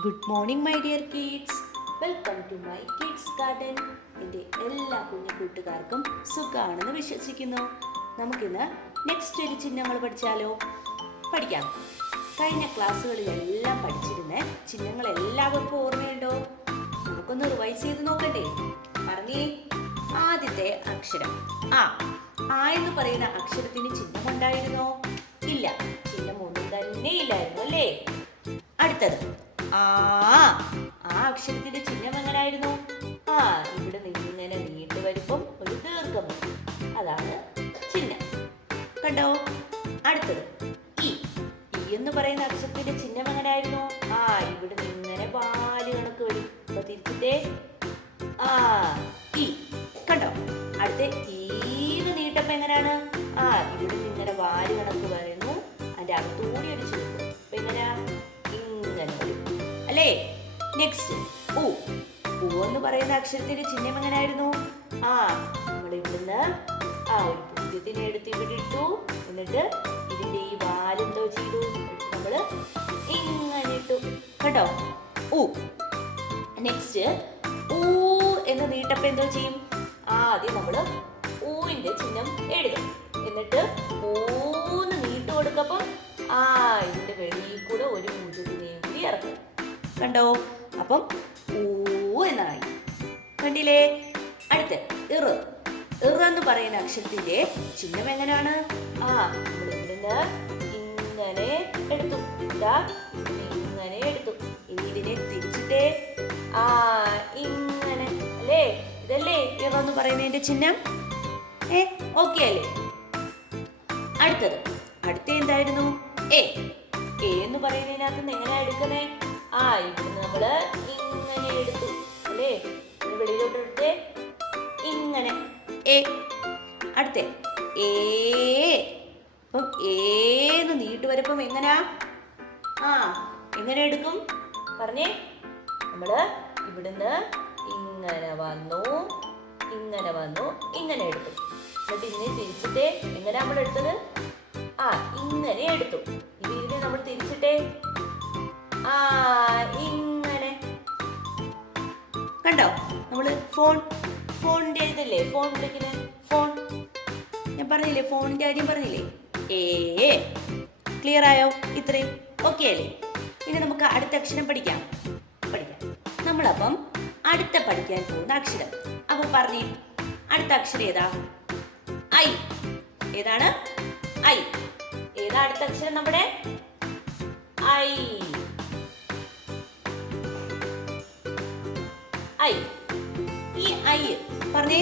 Good morning my dear kids. Welcome to my kids garden. എൻ്റെ എല്ലാ കുഞ്ഞു കൂട്ടുകാർക്കും സുഖമാണെന്ന് വിശ്വസിക്കുന്നു. നമുക്കിന്ന് നെക്സ്റ്റ് ഒരു ചിഹ്നങ്ങൾ പഠിച്ചാലോ? പഠിക്കാം. കഴിഞ്ഞ ക്ലാസ്സുകളിലെല്ലാം പഠിച്ചിരുന്ന ചിഹ്നങ്ങൾ എല്ലാവർക്കും ഓർമ്മയുണ്ടോ? നമുക്കൊന്ന് റിവൈസ് ചെയ്ത് നോക്കണ്ടേ? പറഞ്ഞേ. ആദ്യത്തെ അക്ഷരം ആ എന്ന് പറയുന്ന അക്ഷരത്തിന് ചിഹ്നമുണ്ടായിരുന്നോ? ഇല്ല, ചിഹ്നം ഒന്നും തന്നെ ഇല്ലായിരുന്നു അല്ലേ? അടുത്തത് ആ അക്ഷരത്തിന്റെ ചിഹ്നം എങ്ങനായിരുന്നു? ഇവിടെ ഇങ്ങനെ നീണ്ടു വരുമ്പം ഒരു ദീർഘം, അതാണ് ചിഹ്നം. കണ്ടോ? അടുത്തത് ഈ എന്ന് പറയുന്ന അക്ഷരത്തിന്റെ ചിഹ്നം എങ്ങനായിരുന്നു? ഇവിടെ ഇങ്ങനെ പാല് കണക്ക് വരും. അപ്പൊ തിരിച്ചിട്ടേ ഈ. കണ്ടോ? അടുത്ത ഈന്ന് നീട്ടപ്പോ എങ്ങനെയാണ്? ഇവിടെ ഇങ്ങനെ വാല് കണക്ക് വരുന്നു. അതിന്റെ അകത്തുകൂടി ഒരു ചിഹ്നം. അപ്പൊ എങ്ങനെയാ? ഇങ്ങനെ വരും അല്ലേ? നെക്സ്റ്റ് ഉ എന്ന് പറയുന്ന അക്ഷരത്തിന്റെ ചിഹ്നം എങ്ങനെയായിരുന്നു? നമ്മൾ ഇവിടുന്ന് ഒരു പൂജ്യത്തിനെ എടുത്ത് ഇവിടെ ഇട്ടു. എന്നിട്ട് ഇതിന്റെ ഈ വാലെന്തോ ചെയ്തു? നമ്മള് ഇങ്ങനെ ഇട്ടു. കേട്ടോ? ഉ. നെക്സ്റ്റ് ഊ എന്ന് നീട്ടപ്പോ എന്തോ ചെയ്യും? ആദ്യം നമ്മള് ഊവിന്റെ ചിഹ്നം എഴുതും. എന്നിട്ട് ഊന്ന് നീട്ട് കൊടുക്കപ്പം ഇതിന്റെ വെളിയിൽ കൂടെ ഒരു പൂജ്യത്തിനെയും കൂടി ഇറക്കും. കണ്ടോ? അപ്പം ഊ എന്നായി. കണ്ടില്ലേ? അടുത്ത ഇറ് എന്ന് പറയുന്ന അക്ഷരത്തിന്റെ ചിഹ്നം എങ്ങനെയാണ്? നമ്മൾ ഇവിടുന്ന് ഇങ്ങനെ എടുത്തു. ഇങ്ങനെ എടുത്തു. ഇനി ഇതിനെ തിരിച്ചിട്ടേ ഇങ്ങനെ അല്ലേ? ഇതല്ലേ ഇറ എന്ന് പറയുന്നതിന്റെ ചിഹ്നം? ഓക്കെ അല്ലേ? അടുത്തത് അടുത്ത എന്തായിരുന്നു? എ എന്ന് പറയുന്നതിനകത്ത് എങ്ങനെയാ എടുക്കുന്നേ? ഇവിടുന്ന് നമ്മള് ഇങ്ങനെ എടുത്തു അല്ലേ? വെളിയിലോട്ട് എടുത്തേ ഇങ്ങനെ എ. അടുത്ത ഏ. അപ്പം ഏന്ന് നീട്ട് വരപ്പം എങ്ങനാ? എങ്ങനെ എടുക്കും? പറഞ്ഞേ. നമ്മള് ഇവിടുന്ന് ഇങ്ങനെ വന്നു, ഇങ്ങനെ വന്നു, ഇങ്ങനെ എടുത്തു. എന്നിട്ട് ഇങ്ങനെ തിരിച്ചിട്ടേ എങ്ങനെ നമ്മൾ എടുത്തത്? ഇങ്ങനെ എടുത്തു. ഇതിനെ നമ്മൾ തിരിച്ചിട്ടേ ഇങ്ങനെ. കണ്ടോ? നമ്മള് ഫോണിന്റെ ഇതല്ലേ? ഫോൺ വിളിക്കുന്നത് ഫോൺ. ഞാൻ പറഞ്ഞില്ലേ? ഫോണിന്റെ കാര്യം പറഞ്ഞില്ലേ? ക്ലിയർ ആയോ? ഇത്രയും ഓക്കെ അല്ലേ? ഇനി നമുക്ക് അടുത്ത അക്ഷരം പഠിക്കാം. നമ്മളപ്പം അടുത്ത പഠിക്കാൻ പോകുന്ന അക്ഷരം അപ്പൊ പറഞ്ഞേ. അടുത്ത അക്ഷരം ഏതാ? ഐ. ഏതാണ്? ഐ. ഏതാ അടുത്ത അക്ഷരം? നമ്മുടെ ഐ. ഐ. ഈ ഐ പറഞ്ഞേ.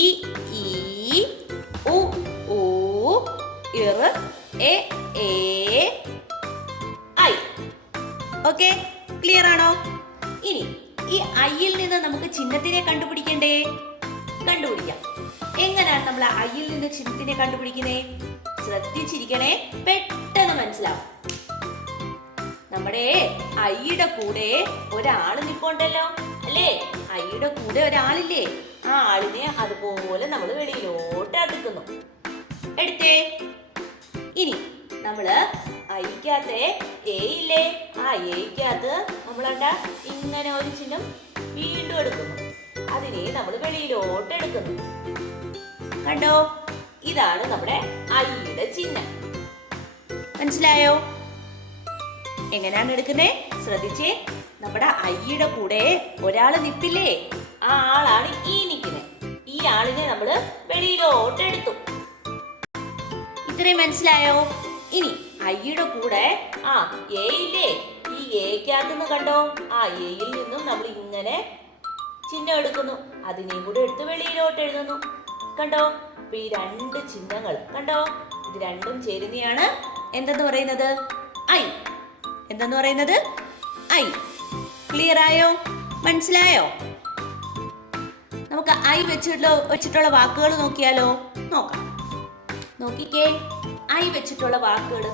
ഇ ഈ ഉ ഊ ഇർ എ ഐ. ഓക്കെ, ക്ലിയർ ആണോ? ഇനി ഈ ഐയിൽ നിന്ന് നമുക്ക് ചിഹ്നത്തിനെ കണ്ടുപിടിക്കണ്ടേ? കണ്ടുപിടിക്കാം. എങ്ങനെയാണ് നമ്മൾ ഐയിൽ നിന്ന് ചിഹ്നത്തിനെ കണ്ടുപിടിക്കുന്നേ? ശ്രദ്ധിച്ചിരിക്കണേ, പെട്ടെന്ന് മനസ്സിലാവും. നമ്മുടെ ഐയുടെ കൂടെ ഒരാള് നിൽപ്പുണ്ടല്ലോ അല്ലേ? ഐയുടെ കൂടെ ഒരാളില്ലേ? ആ ആളിനെ അതുപോലെ നമ്മൾ വെളിയിലോട്ട് എടുക്കുന്നു. എടുത്തേ. ഇനി നമ്മള് ഐക്കകത്ത് എ ഇല്ലേ? എക്കകത്ത് നമ്മളണ്ട ഇങ്ങനെ ഒരു ചിഹ്നം വീണ്ടും എടുക്കുന്നു. അതിനെ നമ്മൾ വെളിയിലോട്ട് എടുക്കുന്നു. കണ്ടോ? ഇതാണ് നമ്മുടെ ഐയുടെ ചിഹ്നം. മനസ്സിലായോ? എങ്ങനെയാണ് എടുക്കുന്നേ? ശ്രദ്ധിച്ചേ. നമ്മുടെ ഐയുടെ കൂടെ ഒരാള് നിപ്പില്ലേ? ആ ആളാണ് ഈ നിൽക്കുന്നത്. ഈ ആളിനെ നമ്മള് വെളിയിലോട്ട് എടുത്തു. ഇത്രയും മനസ്സിലായോ? ഇനി ഐയുടെ കൂടെ എ ഇല്ലേ? ഈ എക്കകത്തുനിന്ന് കണ്ടോ? എയിൽ നിന്നും നമ്മൾ ഇങ്ങനെ ചിഹ്നം എടുക്കുന്നു. അതിനെയും കൂടെ എടുത്ത് വെളിയിലോട്ട് എഴുതുന്നു. കണ്ടോ? അപ്പൊ ഈ രണ്ട് ചിഹ്നങ്ങൾ കണ്ടോ? ഇത് രണ്ടും ചേരുന്നതാണ് എന്തെന്ന് പറയുന്നത്? ഐ. എന്തെന്ന് പറയുന്നത്? ഐ. ക്ലിയർ ആയോ? മനസ്സിലായോ? നമുക്ക് ഐ വെച്ചിട്ടുള്ള വാക്കുകൾ നോക്കിയാലോ? നോക്കാം. നോക്കിക്കേ. ഐ വെച്ചിട്ടുള്ള വാക്കുകൾ.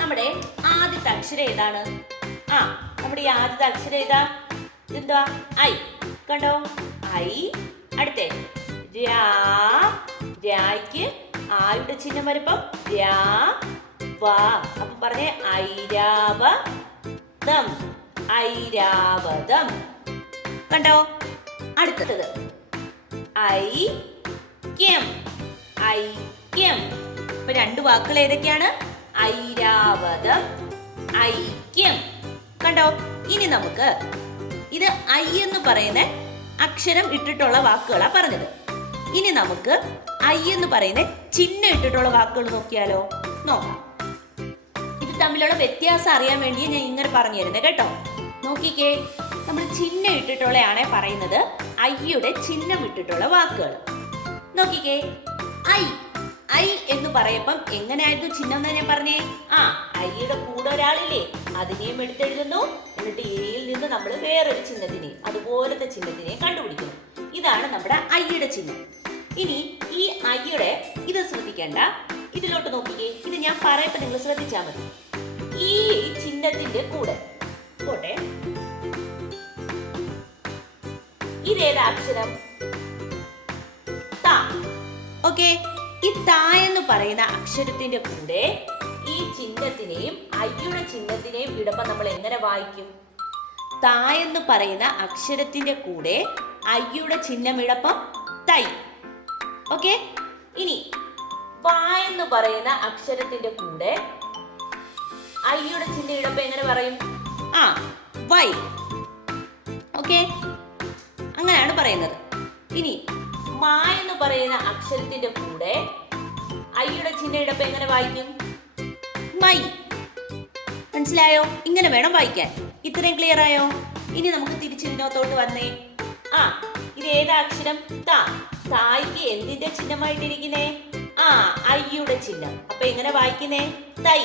നമ്മുടെ ആദ്യത്തെ അക്ഷരം ഏതാണ്? നമ്മുടെ ഈ ആദ്യത്തെ അക്ഷരം ഏതാ? എന്താ? ഐ. കണ്ടോ? ഐ. അടുത്തേ രായ്ക്ക് ആയുടെ ചിഹ്നം വരുമ്പം അപ്പൊ പറഞ്ഞേ ഐരാവ ഐരാവതം, ഐരാവതം. കണ്ടോ? അടുത്തത് ഐക്യം, ഐക്യം. ഇപ്പൊ രണ്ട് വാക്കുകൾ ഏതൊക്കെയാണ്? ഐരാവതം, ഐക്യം. കണ്ടോ? ഇനി നമുക്ക് ഇത് ഐ എന്ന് പറയുന്ന അക്ഷരം ഇട്ടിട്ടുള്ള വാക്കുകളാ പറഞ്ഞത്. ഇനി നമുക്ക് ഐ എന്ന് പറയുന്ന ചിഹ്നം ഇട്ടിട്ടുള്ള വാക്കുകൾ നോക്കിയാലോ? നോക്കാം. ഇത് തമ്മിലുള്ള വ്യത്യാസം അറിയാൻ വേണ്ടി ഞാൻ ഇങ്ങനെ പറഞ്ഞു തരുന്നത് കേട്ടോ. നോക്കിക്കേ, നമ്മൾ ചിഹ്നം ഇട്ടിട്ടുള്ളയാണേ പറയുന്നത് ഐയുടെ ചിഹ്നം ഇട്ടിട്ടുള്ള വാക്കുകൾ. നോക്കിക്കേ, ഐ ഐ എന്ന് പറയുമ്പം എങ്ങനെയായിരുന്നു ചിഹ്നം എന്ന് ഞാൻ പറഞ്ഞേ? ഐയുടെ കൂടെ ഒരാളില്ലേ, അതിനെയും എടുത്തെഴുതുന്നു. എന്നിട്ട് എയിൽ നിന്ന് നമ്മൾ വേറൊരു ചിഹ്നത്തിനെ, അതുപോലത്തെ ചിഹ്നത്തിനെ കണ്ടുപിടിക്കുന്നു. ഇതാണ് നമ്മുടെ ഐയുടെ ചിഹ്നം. ഇനി ഈ ഐയുടെ ഇത് ശ്രദ്ധിക്കേണ്ട, ഇതിലോട്ട് നോക്കിക്കേ. ഇത് ഞാൻ പറയപ്പോ നിങ്ങൾ ശ്രദ്ധിച്ചാൽ മതി. ഈ ചിഹ്നത്തിന്റെ കൂടെ പോട്ടെ, ഇതേതാ അക്ഷരം? ത. ഓക്കെ, ഈ ത എന്ന് പറയുന്ന അക്ഷരത്തിന്റെ കൂടെ ഈ ചിഹ്നത്തിനെയും ഐയുടെ ചിഹ്നത്തിനെയും ഇടുമ്പോൾ നമ്മൾ എങ്ങനെ വായിക്കും? ത എന്ന് പറയുന്ന അക്ഷരത്തിന്റെ കൂടെ ഐയുടെ ചിഹ്നം ഇടപ്പം തൈ. ഓക്കെ, ഇനി വ എന്ന് പറയുന്ന അക്ഷരത്തിന്റെ കൂടെ ഐയുടെ ചിഹ്നം ഇടപ്പം എങ്ങനെ പറയും? വൈ. ഓക്കെ, അങ്ങനെയാണ് പറയുന്നത്. ഇനി മ എന്ന് പറയുന്ന അക്ഷരത്തിന്റെ കൂടെ ഐയുടെ ചിഹ്നം ഇടപ്പം എങ്ങനെ വായിക്കും? മൈ. മനസ്സിലായോ? ഇങ്ങനെ വേണം വായിക്കാൻ. ഇത്രയും ക്ലിയർ ആയോ? ഇനി നമുക്ക് തിരിച്ചിതിനകത്തോട്ട് വന്നേ. ഇത് ഏതാ അക്ഷരം? ത. തായ്ക്ക് എന്തിന്റെ ചിഹ്നമായിട്ടിരിക്കുന്നേ? ഐയുടെ ചിഹ്നം. അപ്പൊ എങ്ങനെ വായിക്കുന്നേ? തൈ.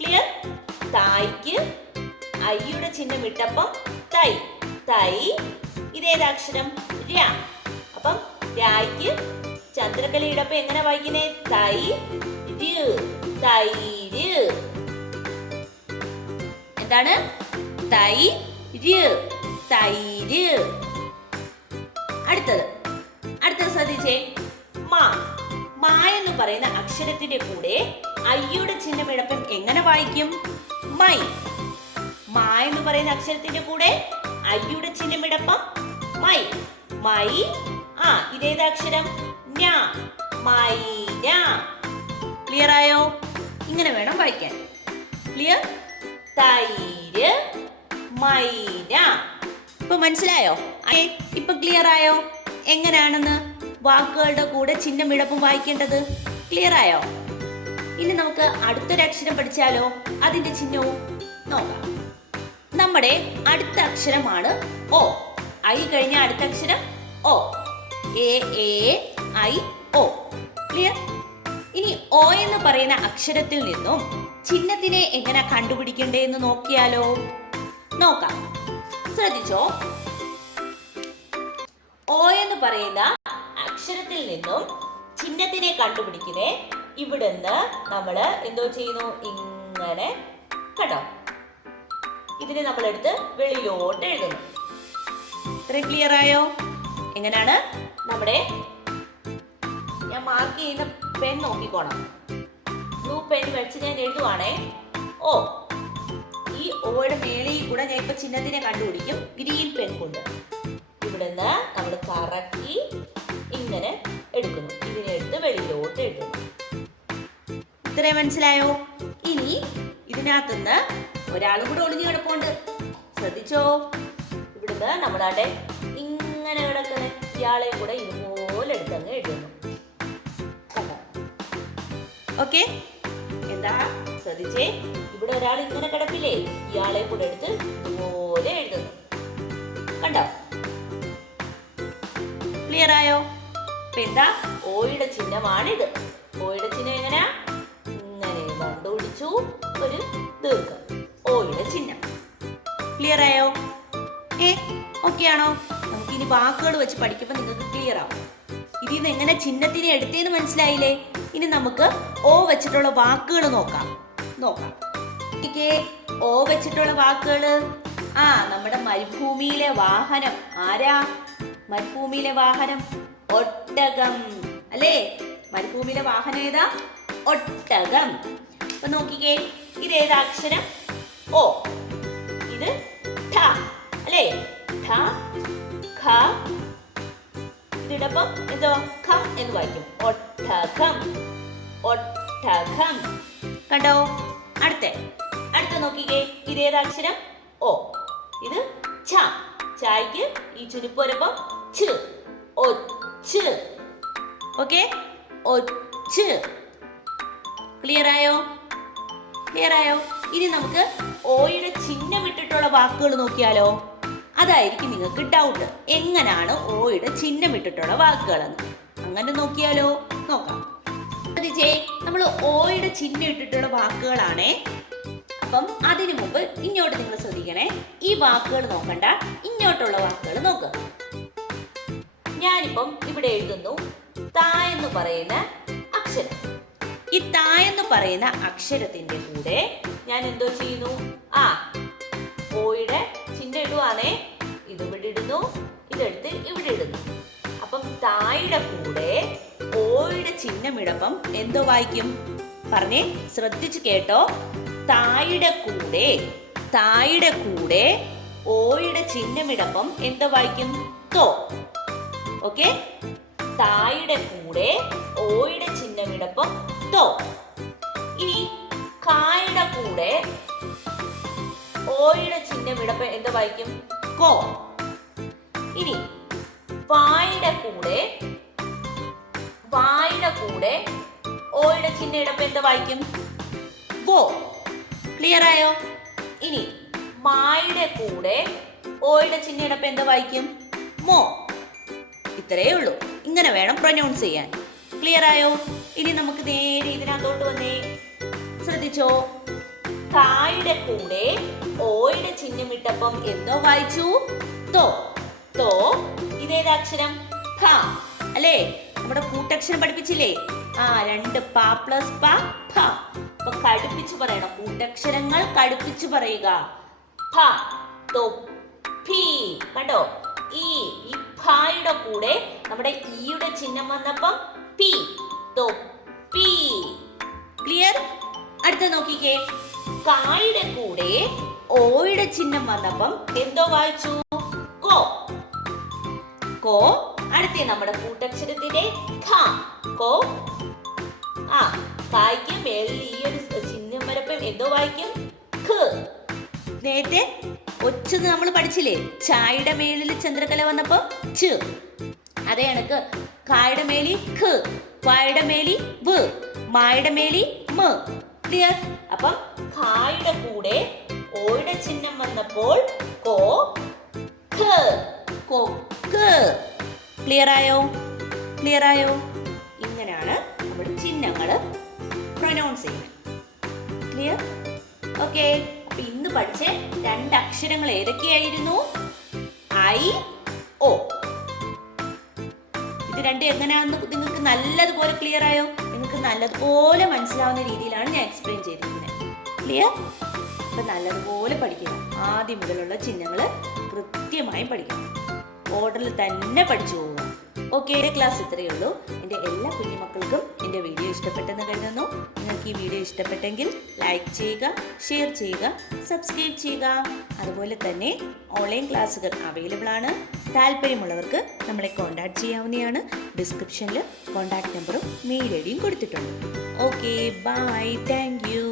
ക്ലിയർ? തായ്ക്ക് ഐയുടെ ചിഹ്നം ഇട്ടപ്പം തൈ, തൈ. ഇതേതാ അക്ഷരം? ര. അപ്പം രായ്ക്ക് ചന്ദ്രകലയിടപ്പം എങ്ങനെ വായിക്കുന്നേ? തൈ ര്, തൈര്. എന്താണ്? തൈര്, തൈര്. അടുത്തത് ശ്രദ്ധിച്ചേ. മ എന്ന് പറയുന്ന അക്ഷരത്തിന്റെ കൂടെ ഐയുടെ ചിഹ്നം ഇടപ്പം എങ്ങനെ വായിക്കും? മൈ. മ എന്ന് പറയുന്ന അക്ഷരത്തിന്റെ കൂടെ ഐയുടെ ചിഹ്നം ഇടപ്പം മൈ, മൈ. ഇതേതാ അക്ഷരം? ന, മൈന. ക്ലിയർ ആയോ? ഇങ്ങനെ വേണം വായിക്കാൻ. ക്ലിയർ? തൈര്, മൈന. ഇപ്പൊ മനസ്സിലായോ? ഇപ്പൊ ക്ലിയർ ആയോ എങ്ങനെയാണെന്ന് വാക്കുകളുടെ കൂടെ ചിഹ്നം ഇടപ്പം വായിക്കേണ്ടത്? ക്ലിയർ ആയോ? ഇനി നമുക്ക് അടുത്തൊരു അക്ഷരം പഠിച്ചാലോ? അതിന്റെ ചിഹ്നവും നോക്കാം. നമ്മുടെ അടുത്ത അക്ഷരമാണ് ഓ. ഐ കഴിഞ്ഞ അടുത്ത അക്ഷരം ഓ. എ ഐ ഓ. ക്ലിയർ? ഇനി ഓ എന്ന് പറയുന്ന അക്ഷരത്തിൽ നിന്നും ചിഹ്നത്തിനെ എങ്ങനെ കണ്ടുപിടിക്കണ്ടേന്ന് നോക്കിയാലോ? നോക്കാം, ശ്രദ്ധിച്ചോ. ഓ എന്ന് പറയുന്ന അക്ഷരത്തിൽ നിന്നും ചിഹ്നത്തിനെ കണ്ടുപിടിക്കുന്നേ. ഇവിടുന്ന് നമ്മള് എന്തോ ചെയ്യുന്നു? ഇങ്ങനെ. കേട്ടോ? ഇതിനെ നമ്മളെടുത്ത് വെളിയിലോട്ട് എഴുതുന്നു. ഇത്രയും ക്ലിയർ ആയോ? എങ്ങനെയാണ് നമ്മുടെ ഞാൻ മാർക്ക് ചെയ്യുന്ന പെൻ നോക്കിക്കോണം. ബ്ലൂ പെൻ വെച്ച് ഞാൻ എഴുതുവാണേ. ഓ. ഈ ഓയുടെ മേളിൽ കൂടെ ഞാൻ ഇപ്പൊ ചിഹ്നത്തിനെ കണ്ടുപിടിക്കും ഗ്രീൻ പെൻ കൊണ്ട്. ഇവിടുന്ന് നമ്മൾ കറക്കി ഇങ്ങനെ എടുക്കുന്നു. ഇതിനെ എടുത്ത് വെളിയിലോട്ട് എഴുതുന്നു. ഇത്രയും മനസ്സിലായോ? ഇനി ഇതിനകത്തുനിന്ന് ഒരാളും കൂടെ ഒളിഞ്ഞു കിടപ്പുണ്ട്. ശ്രദ്ധിച്ചോ. ഇവിടുന്ന് നമ്മളാട്ടെ ഇങ്ങനെ കിടക്കുന്ന ഇയാളെ കൂടെ ഇതുപോലെ എടുത്തങ്ങ് എഴുതുന്നു. ഓക്കെ, എന്താ ശ്രദ്ധിച്ചേ. ഇവിടെ ഒരാൾ ഇങ്ങനെ കിടപ്പില്ലേ, ഇയാളെ കൂടെ എടുത്ത് ഇതുപോലെ എഴുതുന്നു. കണ്ടോ? ക്ലിയർ ആയോ? അപ്പൊ എന്താ? ഓയുടെ ചിഹ്നമാണിത്. ഓയുടെ ചിഹ്നം എങ്ങനെയാ? ഇങ്ങനെ കണ്ടുപിടിച്ചു ഒരു ദീർഘം, ഓയുടെ ചിഹ്നം. ക്ലിയർ ആയോ? ഓക്കെ ആണോ? നമുക്ക് ഇനി വാക്കുകൾ വെച്ച് പഠിക്കുമ്പോൾ നിങ്ങൾക്ക് ക്ലിയർ ആവും. ഇതിൽ നിന്ന് എങ്ങനെ ചിഹ്നത്തിനെ എടുത്തേന്ന് മനസ്സിലായില്ലേ? ഇനി നമുക്ക് ഓ വെച്ചിട്ടുള്ള വാക്കുകൾ നോക്കാം. ഓ വെച്ചിട്ടുള്ള വാക്കുകള് നമ്മുടെ മരുഭൂമിയിലെ വാഹനം. ആരാ മരുഭൂമിയിലെ വാഹനം? ഒട്ടകം അല്ലേ? മരുഭൂമിയിലെ വാഹനം ഏതാ? ഒട്ടകം. അപ്പൊ നോക്കിക്കേ, ഇതേതാ അക്ഷരം? ഓ. നോക്കിക്കേ, ഇതേതാക്ഷരം? ഓ. ഇത് ച. ചായ്ക്ക് ഈ ചുരുപ്പ് വരുമ്പം ച്. ഒച്ച്. ഓക്കെ, ഒച്ച്. ക്ലിയർ ആയോ? ക്ലിയർ ആയോ? ഇനി നമുക്ക് ഓയുടെ ചിഹ്നം ഇട്ടിട്ടുള്ള വാക്കുകൾ നോക്കിയാലോ? അതായിരിക്കും നിങ്ങൾക്ക് ഡൗട്ട്, എങ്ങനെയാണ് ഓയുടെ ചിഹ്നം ഇട്ടിട്ടുള്ള വാക്കുകളെന്ന്. അങ്ങനെ നോക്കിയാലോ? നോക്കാം. ശ്രദ്ധിച്ചേ, നമ്മൾ ഓയുടെ ചിഹ്നം ഇട്ടിട്ടുള്ള വാക്കുകളാണേ. അപ്പം അതിനു മുമ്പ് ഇങ്ങോട്ട് നിങ്ങൾ ശ്രദ്ധിക്കണേ. ഈ വാക്കുകൾ നോക്കണ്ട, ഇങ്ങോട്ടുള്ള വാക്കുകൾ നോക്കുക. ഞാനിപ്പം ഇവിടെ എഴുതുന്നു ത എന്ന് പറയുന്ന അക്ഷരം. ഈ ത എന്ന് പറയുന്ന അക്ഷരത്തിന്റെ കൂടെ ഞാൻ എന്തോ ചെയ്യുന്നു? ഓയുടെ ചിഹ്നം ഇടുവാണേ. ഇത് ഇവിടെ ഇടുന്നു, ഇതെടുത്ത് ഇവിടെ ഇടുന്നു. അപ്പം തായുടെ കൂടെ ഓയുടെ ചിഹ്നം ഇടപ്പം എന്തോ വായിക്കും? പറഞ്ഞേ, ശ്രദ്ധിച്ച് കേട്ടോ. തായുടെ കൂടെ ഓയുടെ ചിഹ്നം ഇടപ്പം എന്തോ വായിക്കും? തോ. ഓക്കെ, തായുടെ കൂടെ ഓയുടെ ചിഹ്നം ഇടപ്പം തോ. ഇനി കായുടെ കൂടെ ഓയുടെ ചിഹ്നം ഇടപ്പം എന്തോ വായിക്കും? കോ. ഇനി വായുടെ കൂടെ ഓയുടെ ചിഹ്നം ഇടപ്പം എന്തോ വായിക്കും? വോ. ക്ലിയർ ആയോ? ഇനി മായുടെ കൂടെ ഓയുടെ ചിഹ്നം ഇടപ്പം എന്തോ വായിക്കും? മോ. ഇത്രയേ ഉള്ളൂ. ഇങ്ങനെ വേണം പ്രൊനൗൺസ് ചെയ്യാൻ. ക്ലിയർ ആയോ? ഇനി നമുക്ക് നേരെ ഇതിനകത്തോട്ട് വന്നേ. ശ്രദ്ധിച്ചോ, കായുടെ കൂടെ ഓയുടെ ചിഹ്നം ഇട്ടപ്പം എന്തോ വായിച്ചു? തോ. തോ. ഇതേതാക്ഷരം? ഫ അല്ലേ? നമ്മുടെ കൂട്ടക്ഷരം പഠിപ്പിച്ചില്ലേ? രണ്ട് പ പ്ലസ് പ, ഫ. അപ്പൊ കടുപ്പിച്ചു പറയണം. കൂട്ടക്ഷരങ്ങൾ കടുപ്പിച്ചു പറയുക. ഫ, തൊപ്പി. കണ്ടോ? ഈ ഫയുടെ കൂടെ നമ്മുടെ ഈയുടെ ചിഹ്നം വന്നപ്പം പി, തൊപ്പി. ക്ലിയർ? അടുത്ത നോക്കിക്കേ, കായുടെ കൂടെ ഓയുടെ ചിഹ്നം വന്നപ്പം എന്തോ വായിച്ചു? കോ. കോ. അടുത്ത നമ്മുടെ കൂട്ടക്ഷരത്തിന്റെ ഖ, കോ. കായ്ക്ക് മേളിൽ ഈ ഒരു ചിഹ്നം വരപ്പം എന്തോ വായിക്കും? ഖ. നേരത്തെ ഒച്ചെന്ന് നമ്മൾ പഠിച്ചില്ലേ? ചായയുടെ മേളിൽ ചന്ദ്രകല വന്നപ്പോ ച്. അതേ കണക്ക് കായുടെ മേലി ഖ, വായുടെ മേലി വ്, മായുടെ മേലി മ. ക്ലിയർ? അപ്പം കായുടെ കൂടെ ഓയുടെ ചിഹ്നം വന്നപ്പോൾ കോ, ഖ, കൊക്ക്. ക്ലിയർ ആയോ? ക്ലിയർ ആയോ? ഇങ്ങനെയാണ് നമ്മൾ ചിഹ്നങ്ങൾ പ്രൊനൗൺസ് ചെയ്യുന്നത്. ക്ലിയർ? ഓക്കെ. അപ്പൊ ഇന്ന് പഠിച്ച രണ്ട് അക്ഷരങ്ങൾ ഏതൊക്കെയായിരുന്നു? ഐ, ഓ. ഇത് രണ്ടും എങ്ങനെയാണെന്ന് നിങ്ങൾക്ക് നല്ലതുപോലെ ക്ലിയർ ആയോ? നിങ്ങൾക്ക് നല്ലതുപോലെ മനസ്സിലാവുന്ന രീതിയിലാണ് ഞാൻ എക്സ്പ്ലെയിൻ ചെയ്തിരിക്കുന്നത്. ക്ലിയർ? അപ്പൊ നല്ലതുപോലെ പഠിക്കുക. ആദ്യം മുതലുള്ള ചിഹ്നങ്ങൾ കൃത്യമായി പഠിക്കണം. ഓർഡറിൽ തന്നെ പഠിച്ചു പോവുക. ഓക്കെ, ക്ലാസ് ഇത്രയേ ഉള്ളൂ. എൻ്റെ എല്ലാ കുഞ്ഞുമക്കൾക്കും എൻ്റെ വീഡിയോ ഇഷ്ടപ്പെട്ടെന്ന് കരുതുന്നു. നിങ്ങൾക്ക് ഈ വീഡിയോ ഇഷ്ടപ്പെട്ടെങ്കിൽ ലൈക്ക് ചെയ്യുക, ഷെയർ ചെയ്യുക, സബ്സ്ക്രൈബ് ചെയ്യുക. അതുപോലെ തന്നെ ഓൺലൈൻ ക്ലാസ്സുകൾ അവൈലബിൾ ആണ്. താല്പര്യമുള്ളവർക്ക് നമ്മളെ കോൺടാക്ട് ചെയ്യാവുന്നതാണ്. ഡിസ്ക്രിപ്ഷനിൽ കോൺടാക്ട് നമ്പറും മെയിൽ ഐ ഡിയും കൊടുത്തിട്ടുണ്ട്. Okay, bye, thank U.